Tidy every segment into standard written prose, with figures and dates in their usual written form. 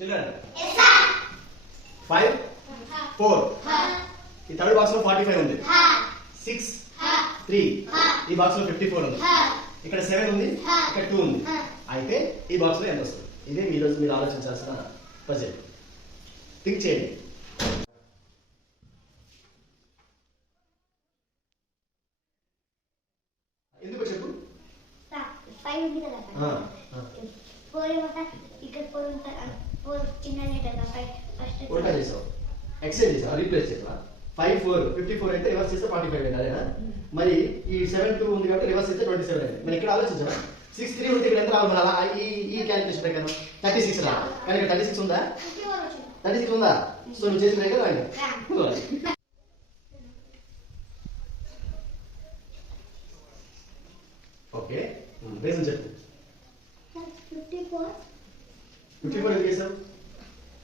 Children. Yes, sir. 5, 4. ఈ third box లో 45 ఉంది. 6, 3. ఈ బాక్స్ లో 54 ఉంది. ఇక్కడ 7 ఉంది, ఇక్కడ 2 ఉంది. అయితే ఈ బాక్స్ లో ఎంత వస్తుంది? ఇదే మీరు ఆలోచించాల్సిన పజిల్. థింక్ చేయండి. ఎందుకు చెప్పు? 5 ఉంది కదా. 4 ఏమవుతా? ఇక్కడ 4 ఉంటా. 4 చిన్న లెటర్ కదా. 5 ఫస్ట్ ఉల్టా చేసావు, ఎక్స్చేంజ్ చేసావు, రీప్లేస్ చేసావా? 5, 4, 54 అయితే రివర్స్ చేస్తే 45 అయింది. అదేనా? మరి ఈ 7, 2 ఉంది కాబట్టి రివర్స్ చేస్తే 27 అయింది. మరి ఇక్కడ ఆలోచించావా? 6, 3 ఉంటే ఇక్కడ ఎంత రావాలి? మరి అలా ఈ క్యాలిక్యులేషన్ ప్రకారం 36 రా. కానీ ఇక్కడ 36 ఉందా? 36 ఉందా? సో నువ్వు చేసిన దగ్గర రాయండి. ఓకే, రీజన్ చెప్పు. 54 ఎందుకు చేసావు?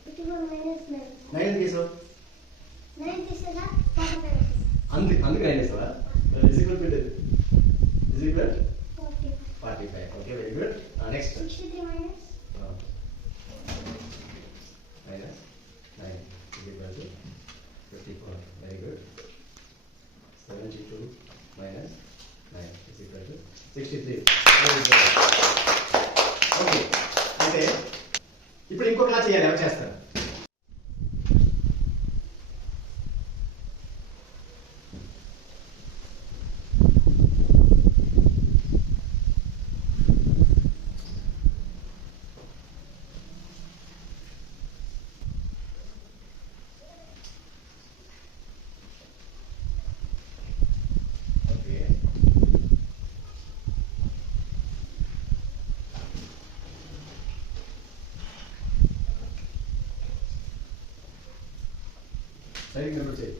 54 minus 9. 9 ఎందుకు చేసావు? 9 తీసేదా 45. అందుకు 9 చేసావా? Is equal to 45. Okay, very good. Next. 63 minus minus 9 is equal to 54. Very good. 72 minus 9 is equal to 63. Very good. Okay. అంటే ఇప్పుడు ఇంకొకలా చేయాలి. ఎవరు చేస్తారు? సరిగ్గా నిలబడి చేయి.